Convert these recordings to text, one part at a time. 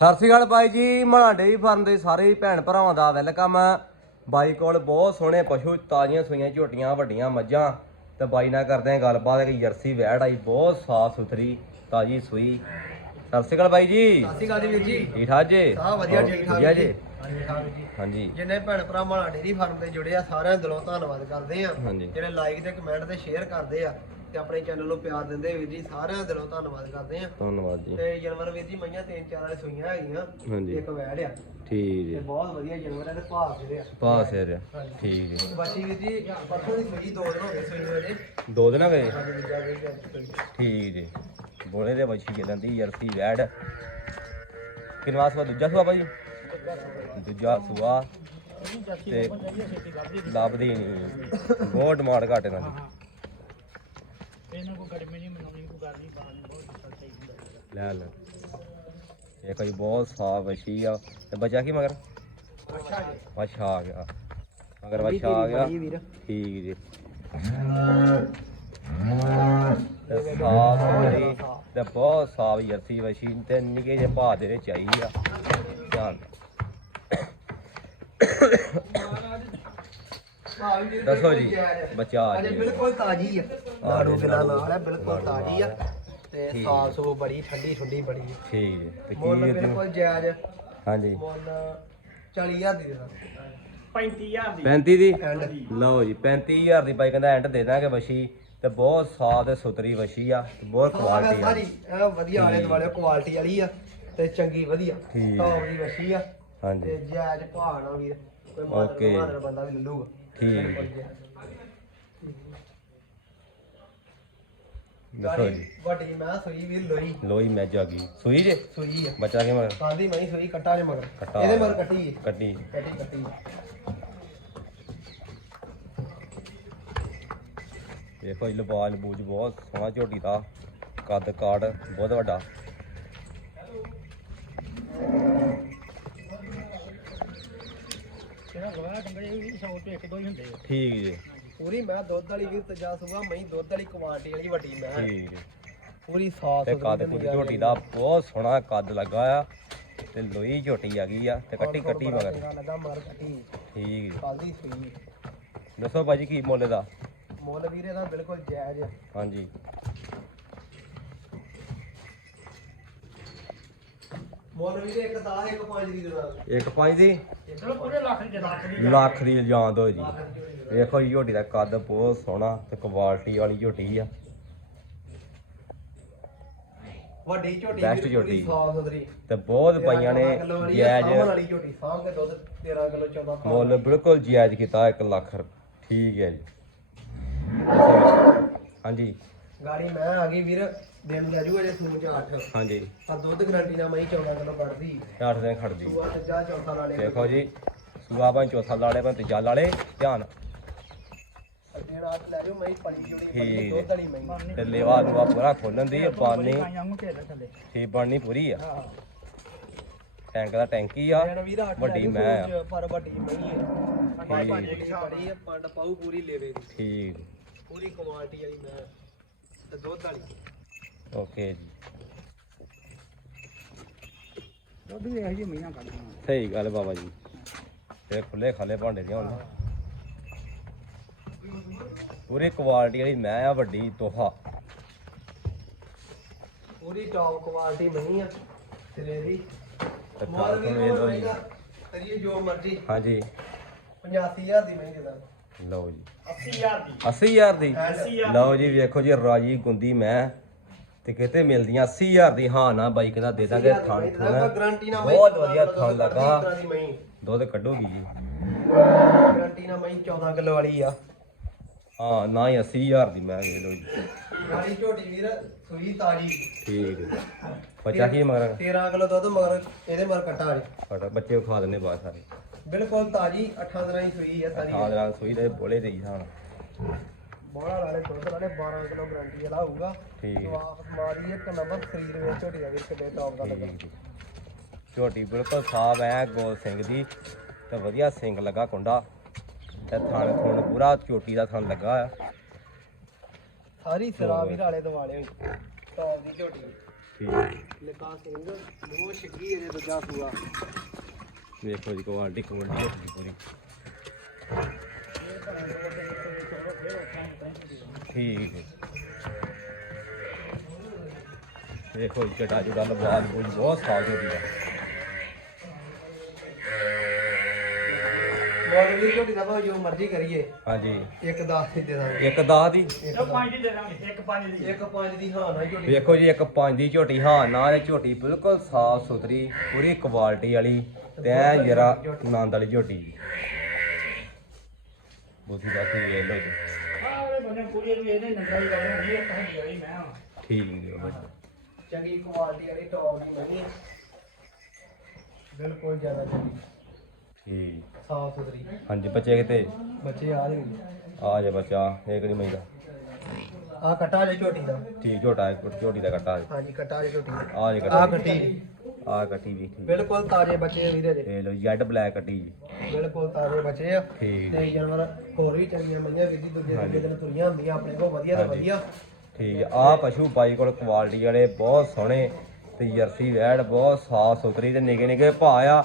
ਸਤਿ ਸ਼੍ਰੀ ਅਕਾਲ ਬਾਈ ਜੀ ਮਣਾ dairy farm ਦੇ ਸਾਰੇ ਭੈਣ ਭਰਾਵਾਂ ਦਾ ਵੈਲਕਮ। ਬਾਈ ਕੋਲ ਬਹੁਤ ਸੋਹਣੇ ਪਸ਼ੂ ਤਾਜ਼ੀਆਂ ਸੂਈਆਂ ਝੋਟੀਆਂ ਵੱਡੀਆਂ ਮੱਝਾਂ। ਤੇ ਬਾਈ ਨਾਲ ਕਰਦੇ ਆਂ ਗੱਲਬਾਤ ਇੱਕ ਜਰਸੀ ਵੈੜ ਆਈ ਬਹੁਤ ਸਾਫ਼ ਸੁਥਰੀ ਤਾਜ਼ੀ ਸੂਈ। ਸਤਿ ਸ਼੍ਰੀ ਅਕਾਲ ਬਾਈ ਜੀ। ਸਤਿ ਸ਼੍ਰੀ ਅਕਾਲ ਜੀ ਵੀਰ ਜੀ। ਠੀਕ ਠਾਕ ਜੀ? ਹਾਂ ਵਧੀਆ ਠੀਕ ਠਾਕ ਵਧੀਆ ਜੀ। ਹਾਂਜੀ ਜਿੰਨੇ ਭੈਣ ਭਰਾ ਮਾਲਾ ਡੇਰੀ ਫਾਰਮ ਤੇ ਜੁੜੇ ਆ ਸਾਰਿਆਂ ਦਿਲੋਂ ਧੰਨਵਾਦ ਕਰਦੇ ਆ। ਜਿਹੜੇ ਲਾਈਕ ਤੇ ਕਮੈਂਟ ਤੇ ਸ਼ੇਅਰ ਕਰਦੇ ਆ ਤੇ ਆਪਣੇ ਚੈਨਲ ਨੂੰ ਪਿਆਰ ਦਿੰਦੇ ਵੀਰ ਜੀ ਸਾਰਿਆਂ ਦਾ ਦਿਲੋਂ ਧੰਨਵਾਦ ਕਰਦੇ ਆ। ਧੰਨਵਾਦ ਜੀ। ਤੇ ਜਾਨਵਰ ਵੀਰ ਜੀ ਮਈਆਂ ਤਿੰਨ ਚਾਰ ਵਾਲੇ ਸੂਈਆਂ ਹੈਗੀਆਂ ਹਾਂਜੀ। ਇੱਕ ਵੈੜ ਆ। ਠੀਕ ਤੇ ਜੀ ਬਹੁਤ ਵਧੀਆ ਜਾਨਵਰ ਆ ਤੇ ਭਾਅ ਜਿਹੜੇ ਆ। ਪਾ ਸਿਰ। ਠੀਕ ਜੀ। ਬਾਕੀ ਵੀਰ ਜੀ ਪਰਸੋਂ ਦੀ ਸੂਈ ਦੋ ਦਿਨ ਹੋ ਗਏ ਸੂਈ ਵਜੇ ਦੋ ਦਿਨ ਹੋ ਗਏ? ਵੀਰ ਜੀ। ਠੀਕ ਜੀ। ਬੋਲੇ ਦੇ ਬੱਚੀ ਚੱਲਣ ਦੀ ਜਰਸੀ ਵੈੜ। ਕਿੰਨਾ ਸਵਾ ਦੂਜਾ ਸਵਾ ਭਾਜੀ? ਦੂਜਾ ਸਵਾ। ਤੇ ਲੱਭਦੀ ਨਹੀਂ। ਬਹੁਤ ਡਿਮਾਂਡ ਘੱਟ ਦੀ ਇਹਨਾਂ ਕੋ ਗਰਮੀ ਨਹੀਂ ਮਨਾਉਣੀ ਕੋ ਗੱਲ ਨਹੀਂ ਨਹੀਂ ਬਹੁਤ ਸਹੀ ਹੁੰਦਾ ਲੈ ਲੈ। ਇਹ ਕੋਈ ਬਹੁਤ ਸਾਫ਼ ਵਸ਼ੀ ਆ। ਤੇ ਬਚਾ ਕੀ ਮਗਰ? ਅੱਛਾ ਆ ਗਿਆ। ਮਗਰ ਬੱਚਾ ਆ ਗਿਆ। ਠੀਕ ਜੀ। ਤੇ ਸਾਫ਼ ਸੁਥਰੀ ਤੇ ਬਹੁਤ ਸਾਫ਼ ਜਰਸੀ ਵਸ਼ੀ। ਤੇ ਨਿੱਕੇ ਜਿਹੇ ਭਾਅ ਦੇ ਵਿੱਚ ਆਈ ਆ। ਧਿਆਨ ਨਾਲ। ਦੱਸੋ ਜੀ। ਬੱਚਾ ਆ ਜੀ। ਬਿਲਕੁਲ ਤਾਜ਼ੀ ਆ। ਨਾੜੂ ਕਿਲਾ ਨਾਲ ਹੈ ਬਿਲਕੁਲ ਤਾਜ਼ੀ ਆ। ਤੇ। ਸਾਫ਼ ਸੁਥਰੀ ਬੜੀ ਠੰਡੀ ਠੰਡੀ ਬੜੀ ਠੀਕ ਜੀ। ਤੇ ਕੀ ਬਿਲਕੁਲ ਜਾਇਜ਼। ਹਾਂਜੀ। ਮੁੱਲ 40000 ਦੀ ਦੇਣਾ 35000 ਦੀ। 35 ਦੀ? ਲਓ ਜੀ 35000 ਦੀ ਬਾਈ ਕਹਿੰਦਾ ਐਂਡ ਦੇ ਦਾਂਗੇ ਵਸ਼ੀ ਤੇ ਬਹੁਤ ਸਾਫ਼ ਤੇ ਸੁਥਰੀ ਵਸ਼ੀ ਆ ਤੇ ਬਹੁਤ ਕੁਆਲਿਟੀ ਆ। ਸਾਰੀ ਵਧੀਆ ਆਲੇ ਦੁਆਲੇ ਕੁਆਲਿਟੀ ਵਾਲੀ ਆ ਤੇ ਚੰਗੀ ਵਧੀਆ। ਠੀਕ। ਟੌਪ ਦੀ ਵਸੀ ਆ। ਤੇ ਹਾਂਜੀ ਜਾਇਜ਼ ਭਾਅ ਨਾਲ ਵੀਰ ਕੋਈ. ਮਾਦਰ ਮਾਦਰ ਬੰਦਾ ਵੀ ਲੈ ਲੂਗਾ ਠੀਕ। ਦੱਸੋ ਜੀ। ਵੱਡੀ ਮੈਂ ਸੂਈ ਵੀ ਲੋਈ। ਲੋਈ ਮੈਜ ਆ ਗਈ। ਸੂਈ ਜੇ? ਸੂਈ ਆ। ਬੱਚਾ ਕੇ ਮਗਰ। ਕਾਦੀ ਮੈਂ ਸੂਈ ਕੱਟਾ ਜੇ ਮਗਰ। ਕੱਟਾ ਇਹਦੇ ਮਗਰ। ਕੱਟੀ ਹੈ ਕੱਟੀ। ਕੱਟੀ ਕੱਟੀ। ਦੇਖੋ ਜੀ ਲਬਾਲ ਬੂਜ ਬਹੁਤ ਸੋਹਣਾ ਝੋਟੀ ਦਾ। ਕੱਦ ਕਾੜ ਬਹੁਤ ਵੱਡਾ। ਇਹਨਾਂ ਗਵਾਹ ਡੰਗਰੇ ਵੀ 100 ਤੇ ਇੱਕ ਦੋ ਹੀ ਹੁੰਦੇ ਆ। ਠੀਕ ਜੀ। ਪੂਰੀ ਮੈਂ ਦੁੱਧ ਵਾਲੀ ਵੀ ਤਜਾ ਸੂਗਾ ਮੈਂ ਦੁੱਧ ਵਾਲੀ ਕੁਆਲਿਟੀ ਵਾਲੀ ਵੱਡੀ ਮੈਂ। ਠੀਕ ਜੀ। ਪੂਰੀ ਸਾਫ਼ ਤੇ ਕੱਦ ਕੁੱਦ ਝੋਟੀ ਦਾ ਬਹੁਤ ਸੋਹਣਾ ਕੱਦ ਲੱਗਾ ਆ ਤੇ ਲੋਈ ਝੋਟੀ ਆ ਗਈ ਆ ਤੇ ਕੱਟੀ ਕੱਟੀ ਮਗਰ। ਲੱਗਾ ਮਗਰ ਕੱਟੀ। ਠੀਕ ਜੀ। ਕੱਲ ਦੀ ਸੂਈ। ਦੱਸੋ ਭਾਜੀ ਕੀ ਮੁੱਲ ਦਾ ਮੁੱਲ ਵੀਰੇ ਦਾ ਬਿਲਕੁਲ ਜਾਇਜ਼ ਹਾਂਜੀ। ਇੱਕ ਦਾ ਇੱਕ ਪੰਜ ਦੀ ਦੇਣਾ ਇੱਕ ਪੰਜ ਦੀ? ਚਲੋ ਪੂਰੇ ਲੱਖ ਦੀ ਲੱਖ ਦੀ ਲੱਖ ਦੀ ਜਾਨ ਦੋ ਜੀ ਵੇਖੋ ਜੀ ਝੋਟੀ ਦਾ ਕੱਦ ਬਹੁਤ ਸੋਹਣਾ ਤੇ ਕੁਆਲਿਟੀ ਵਾਲੀ ਝੋਟੀ ਆ। ਵੱਡੀ ਝੋਟੀ ਸਾਫ਼ ਸੁਥਰੀ। ਤੇ ਬਹੁਤ ਪਾਈਆਂ ਨੇ ਜਾਇਜ਼। ਜਾਇਜ਼ ਵਾਲੀ ਝੋਟੀ ਸਾਂਭ ਕੇ ਦੁੱਧ 13 ਕਿਲੋ 14 ਕਿਲੋ। ਮੁੱਲ ਬਿਲਕੁਲ ਜਾਇਜ਼ ਕੀਤਾ 1 ਲੱਖ। ਠੀਕ ਹੈ ਜੀ। ਹਾਂਜੀ। ਗਾੜੀ ਮੈਂ ਆ ਗਈ ਵੀਰ ਦਿਨ ਲੈ ਜੂ ਅਜੇ ਸੂਨ ਚ 8 ਹਾਂਜੀ। ਆ ਦੁੱਧ ਗਰੰਟੀ ਨਾਲ ਮੈਂ 14 ਕਿਲੋ ਕੱਢਦੀ। 8 ਦਿਨ ਖੜਦੀ ਸੂਆ ਸੱਜਾ ਚੌਥਾ ਲਾ ਲਿਆ ਦੇਖੋ ਜੀ ਸੁਆ ਭਾਂ ਚੌਥਾ ਲਾਲੇ ਭਾਂ ਤੀਜਾ ਲਾਲੇ ਧਿਆਨ। ਅੱਗੇ ਰਾਤ ਲੈ ਜਾਓ ਮੈਂ ਪਲੀ ਜੁੜੀ ਪਲੀ। ਦੁੱਧ ਵਾਲੀ ਮੈਂ ਤੇ ਲੇਵਾ ਨੂੰ ਪੂਰਾ ਖੋਲਣ ਦੀ ਆ, ਬਾਨੀ। ਆਈਆਂ ਨੂੰ ਢੇਰ ਥੱਲੇ। ਠੀਕ ਬਣਨੀ ਪੂਰੀ ਆ। ਟੈਂਕ ਦਾ ਟੈਂਕੀ ਆ। ਵੱਡੀ ਲੈ ਮੈਂ ਆ। ਪਰ ਵੱਡੀ ਮੈਂ ਹੀ ਠੀਕ। ਪਾਉ ਪੂਰੀ ਲੇਵੇ ਦੀ। ਠੀਕ। ਪੂਰੀ ਕੁਆਲਿਟੀ ਵਾਲੀ ਮੈਂ ਤੇ ਦੁੱਧ ਵਾਲੀ ਓਕੇ ਜੀ ਦੁੱਧ ਵੀ ਇਹੋ ਜਿਹੀ ਮਹੀਨਾ ਕੱਢਦੀਆਂ ਸਹੀ ਗੱਲ ਬਾਬਾ ਜੀ। ਤੇ ਖੁੱਲੇ ਖਾਲੇ ਭਾਂਡੇ ਦੀਆਂ ਹੁਣ ਪੂਰੀ ਕੁਆਲਿਟੀ ਵਾਲੀ ਮੈਂ ਆ ਵੱਡੀ ਤੋਹਾ। ਪੂਰੀ ਟੌਪ ਕੁਆਲਿਟੀ ਬਣੀ ਆ ਸਿਰੇ ਦੀ। ਤੇ ਮਾਲ ਖਾਲ ਵੀ ਇਹ ਲਓ ਜੀ। ਕਰੀਏ ਜੋ ਮਰਜ਼ੀ। ਹਾਂਜੀ। 85000 ਦੀ ਮੈਂ ਦੇਦਾ ਲਓ ਜੀ। 80000 ਦੀ। 80000 ਦੀ? 80000 ਲਓ ਜੀ ਵੇਖੋ ਜੀ ਰਾਜੀ ਗੁੰਦੀ ਮੈਂ। ਤੇ ਕਿਤੇ ਮਿਲਦੀਆਂ 80000 ਦੀ ਹਾਂ ਨਾ ਬਾਈ ਕਹਿੰਦਾ ਦੇ ਦਾਂਗੇ ਥਣ ਥਣ ਗਾਰੰਟੀ ਨਾਲ ਬਹੁਤ ਵਧੀਆ ਥਣ ਲੱਗਾ। ਦੁੱਧ ਕੱਢੂਗੀ ਜੀ। ਗਾਰੰਟੀ ਨਾਲ ਮੈਂ 14 ਕਿਲੋ ਵਾਲੀ ਆ। ਹਾਂ ਨਾ ਹੀ 80000 ਦੀ ਮੈਂ ਲਓ ਜੀ। ਵਾਲੀ ਝੋਟੀ ਵੀਰ ਸੂਈ ਤਾਜੀ। ਠੀਕ ਹੈ। ਬੱਚਾ ਕੀ ਮਗਰ। 13 ਕਿਲੋ ਦੁੱਧ ਮਗਰ ਇਹਦੇ ਮਗਰ ਕੱਟਾ ਵਾਲੀ। ਬੱਚੇ ਖਾ ਦਿੰਦੇ ਬਾਅਦ ਸਾਰੇ। ਬਿਲਕੁਲ ਤਾਜੀ 8 ਦਿਨਾਂ ਦੀ ਸੂਈ ਆ ਸਾਰੀ ਹਾਂ ਰਾਂ ਸੋਈ ਦੇ ਬੋਲੇ ਦੇ ਹਾਂ ਬੋਲਾ ਵਾਲੇ ਦੁੱਧ ਵਾਲੇ 12 ਕਿਲੋ ਗਾਰੰਟੀ ਵਾਲਾ ਹੋਊਗਾ। ਠੀਕ ਹੈ। ਜਵਾਬ ਮਾਰੀ ਇੱਕ ਨੰਬਰ ਸਰੀਰ ਵਿੱਚ ਝੋਟੀ ਦਾ ਵੀਰ ਕਿੱਡੇ ਟੌਪ ਦਾ ਲੱਗਾ ਠੀਕ। ਝੋਟੀ ਬਿਲਕੁਲ ਸਾਫ਼ ਐ ਗੋਲ ਸਿੰਘ ਦੀ। ਤੇ ਵਧੀਆ ਸਿੰਘ ਲੱਗਾ ਕੁੰਡਾ। ਤੇ ਥਣ ਥਣ ਪੂਰਾ ਝੋਟੀ ਦਾ ਥਣ ਲੱਗਾ ਆ। ਸਾਰੀ ਸਿਰਾ ਵੀਰ ਵਾਲੇ ਦੁਆਲੇ ਹੋਈ। ਟੌਪ ਦੀ ਝੋਟੀ। ਠੀਕ। ਨਿਕਾ ਸਿੰਘ ਬਹੁਤ ਛਿੱਗੀ ਇਹਦੇ ਦੂਜਾ ਸੂਆ। ਵੇਖੋ ਜੀ ਕੁਆਲਿਟੀ ਕੁਆਲਿਟੀ ਪੂਰੀ ਠੀਕ ਹੈ। ਦੇਖੋ ਜੀ ਚਟਾ ਜੁੜਾ ਲਵਾਜ ਬਹੁਤ ਸਾਫ਼ ਹੋ ਗਿਆ। ਮੋਡਲ ਝੋਟੀ ਦਾ ਭਾਵੇਂ ਜੋ ਮਰਜ਼ੀ ਕਰੀਏ ਹਾਂਜੀ। ਇੱਕ 10 ਦੀ ਦੇ ਦਾਂਗੇ। ਇੱਕ 10 ਦੀ ਇੱਕ ਚਲੋ ਪੰਜ ਦੀ ਦੇ ਦਾਂਗੇ ਇੱਕ ਪੰਜ ਦੀ। ਇੱਕ 5 ਦੀ ਹਾਂ ਨਾ ਝੋਟੀ। ਵੇਖੋ ਜੀ ਇੱਕ ਪੰਜ ਦੀ ਝੋਟੀ ਹਾਂ ਨਾਲ ਇਹ ਝੋਟੀ ਬਿਲਕੁਲ ਸਾਫ਼ ਸੁਥਰੀ ਪੂਰੀ ਕੁਆਲਿਟੀ ਵਾਲੀ। ਤੇ ਐ ਜਰਾ ਆਨੰਦ ਵਾਲੀ ਝੋਟੀ ਜੀ। ਬੋਤੀ ਬਾਕੀ ਵੇਖ ਲਓ ਜੀ। ਇਹ ਠੀਕ ਜੀ ਬਾਈ ਚੰਗੀ ਕੁਆਲਿਟੀ ਵਾਲੀ ਟੌਪ ਦੀ ਬਿਲਕੁਲ ਜ਼ਿਆਦਾ ਚੰਗੀ। ਠੀਕ। ਸਾਫ਼ ਸੁਥਰੀ। ਹਾਂਜੀ ਬੱਚੇ ਕਿਤੇ ਬੱਚੇ ਆ ਜਾਣਗੇ ਆ ਜਾ ਬੱਚਾ ਇਹ ਕਿਹੜੀ ਮਈ ਦਾ ਆ ਕਟਾ ਜੇ ਝੋਟੀ ਦਾ। ਠੀਕ ਝੋਟਾ ਝੋਟੀ ਦਾ ਕੱਟਾ ਹਾਂਜੀ ਕਟਾ ਜੇ ਝੋਟੀ ਦਾ। ਆ ਜੇ ਆ ਕੱਟਾ ਕੱਟੀ। ਆ ਕੱਟੀ ਵੀ ਬਿਲਕੁਲ ਤਾਜ਼ੇ ਬੱਚੇ ਵੀਰੇ ਜੀ। ਇਹ ਲੋ ਜੈਡ ਬਲੈਕ ਕੱਟੀ ਜੀ। ਬਿਲਕੁਲ ਤਾਜ਼ੇ ਬੱਚੇ ਆ। ਠੀਕ ਤੇ ਜਾਨਵਰ ਹੋਰ ਵੀ ਚੰਗੀਆਂ ਮਈਆਂ ਵੀਰ ਜੀ ਦੂਜੇ ਦੂਜੇ ਦਿਨ ਤੁਰੀਆਂ ਹੁੰਦੀਆਂ ਆਪਣੇ ਕੋਲ ਵਧੀਆ ਤੇ। ਵਧੀਆ। ਠੀਕ ਆ ਪਸ਼ੂ ਬਾਈ ਕੋਲ ਕੁਆਲਿਟੀ ਵਾਲੇ ਬਹੁਤ ਸੋਹਣੇ ਤੇ ਜਰਸੀ ਵੈੜ ਬਹੁਤ ਸਾਫ਼ ਸੁਥਰੀ ਤੇ ਨਿੱਕੇ ਨਿੱਕੇ ਭਾ ਆ।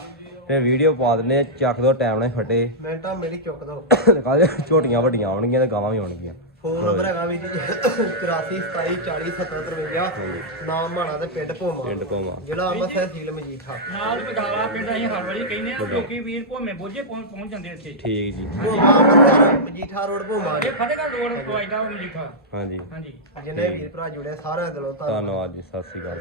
ਤੇ ਵੀਡੀਓ ਪਾ ਦਿੰਨੇ ਆ, ਚੱਕ ਦੋ ਟਾਈਮ ਨਾਲ ਫਟੇ। ਮਿੰਟਾਂ ਮੇਰੀ ਚੁੱਕ ਦੋ। ਕਾਹਦੇ ਝੋਟੀਆਂ ਵੱਡੀਆਂ ਆਉਣਗੀਆਂ ਤੇ ਗਾਵਾਂ ਵੀ ਆਉਣਗੀਆਂ। ਫੋਨ ਨੰਬਰ ਹੈਗਾ ਵੀਰ ਜੀ 84 27 40 57 ਨਾਮ ਮਾਣਾ ਤੇ ਪਿੰਡ ਭੋਮਾ। ਪਿੰਡ ਕੋਮਾ ਜ਼ਿਲ੍ਹਾ ਅੰਮ੍ਰਿਤਸਰ ਤਹਿਸੀਲ ਮਜੀਠਾ। ਨਾਲ ਬਟਾਲਾ ਪਿੰਡ ਅਸੀਂ ਹਰ ਵਾਰੀ ਕਹਿੰਦੇ ਆ ਲੋਕੀ ਵੀਰ ਭੋਮੇ ਬੋਝੇ ਪਹੁੰਚ ਪਹੁੰਚ ਜਾਂਦੇ ਇੱਥੇ। ਠੀਕ ਜੀ। ਭੋਮਾ ਅੰਮ੍ਰਿਤਸਰ ਮਜੀਠਾ ਰੋਡ ਭੋਮਾ ਇਹ ਫਤਿਹਗੜ੍ਹ ਰੋਡ ਪਵਾਈਦਾ ਮਲੀਖਾ ਹਾਂਜੀ। ਹਾਂਜੀ। ਜਿੰਨੇ ਵੀਰ ਭਰਾ ਜੁੜੇ ਸਾਰਿਆਂ ਦਿਲੋਂ ਧੰਨਵਾਦ। ਧੰਨਵਾਦ ਜੀ ਸਤਿ ਸ਼੍ਰੀ ਅਕਾਲ